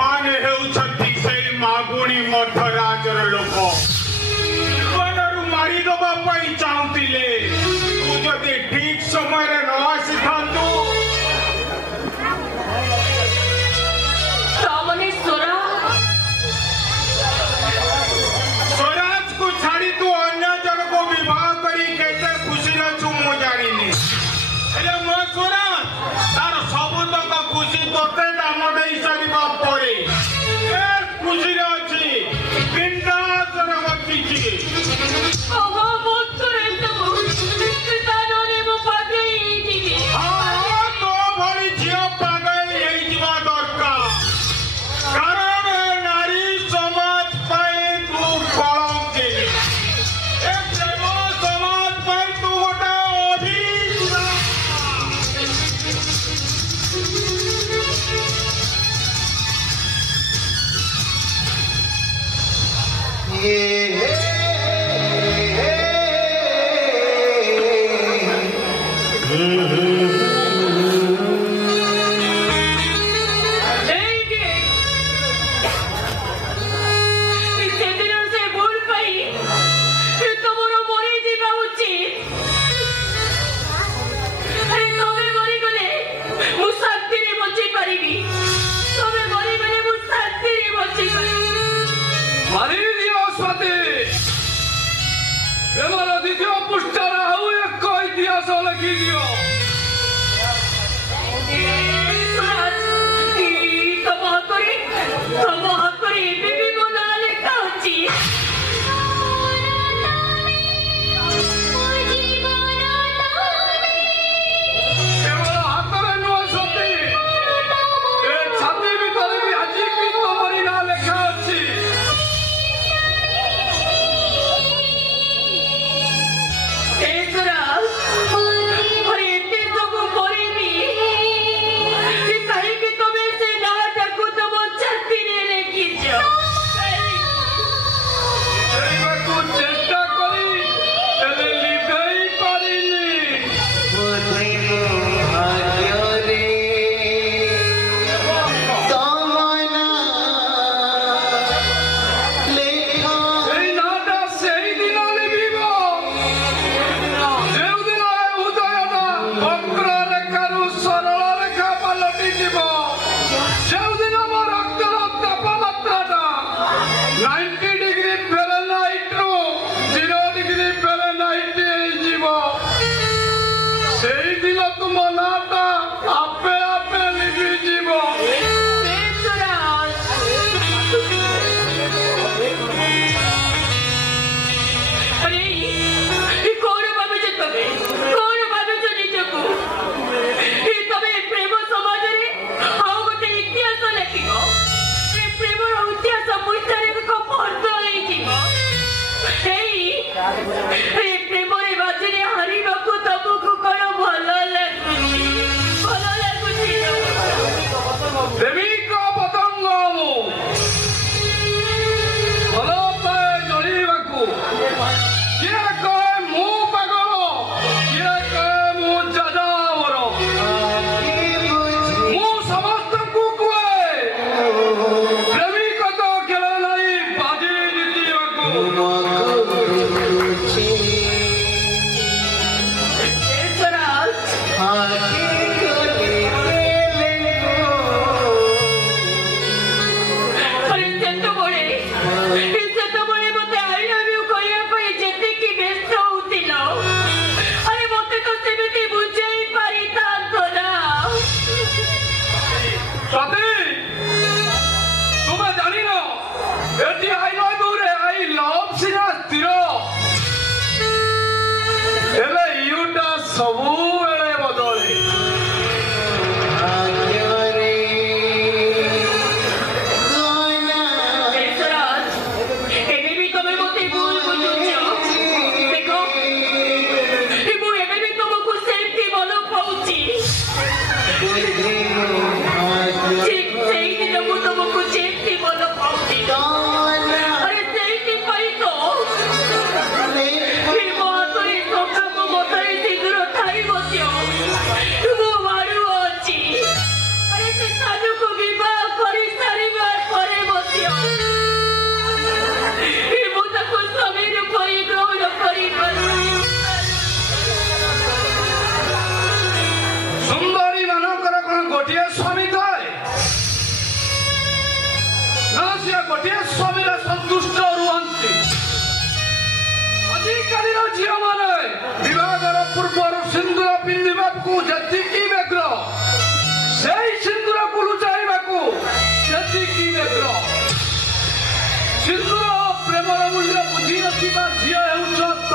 ଏମାନେ ହେଉଛନ୍ତି ସେଇ ମାଗୁଣି ମଠରାଜର ଲୋକ। ଜୀବନରୁ ମାରିଦେବା ପାଇଁ ଚାହୁଁଥିଲେ। ତୁ ଯଦି ଠିକ ସମୟରେ ନ ଆସିଥାନ୍ତୁ ସ୍ୱରାଜକୁ ଛାଡ଼ି ତୁ ଅନ୍ୟ ଜଣକୁ ବିବାହ କରି କେତେ ଖୁସିରେ ଅଛୁ ମୁଁ ଜାଣିନି। ହେଲେ ମୋ ସ୍ୱରାଜ ତାର ସବୁତକ ଖୁସି ତୋତେ ଦାମ ଦେଇ ସାରିବା ପରେ ଖୁସିରେ ଅଛି, ବିନ୍ଦାସରେ ବଞ୍ଚିଛି। ତୋ ଭଳି ଝିଅ ପାଗଳ ହେଇଯିବା ଦରକାର, କାରଣ ନାରୀ ସମାଜ ପାଇଁ ତୁ କଳଙ୍କି। ଏ ପ୍ରେମ ସମାଜ ପାଇଁ ତୁ ଗୋଟେ ଅଭିଶାପ। দ্বিতীয় পুষ্টরা হও এক ইতিহাস লেখি দিও। Saluko viva, Coris arriba. ଗୋଟିଏ ସ୍ୱାମୀର ସନ୍ତୁଷ୍ଟ ରୁହନ୍ତି। ଆଜିକାଲିର ଝିଅମାନେ ବିବାହର ପୂର୍ବରୁ ସିନ୍ଦୁର ପିନ୍ଧିବାକୁ ଯେତିକି ବ୍ୟଗ୍ର, ସେଇ ସିନ୍ଦୁରକୁ ଲୁଚାଇବାକୁ ସେତିକି ବ୍ୟଗ୍ର। ସିନ୍ଦୁର ଓ ପ୍ରେମର ମୂଲ୍ୟ ବୁଝି ନଥିବା ଝିଅ ହେଉଛନ୍ତି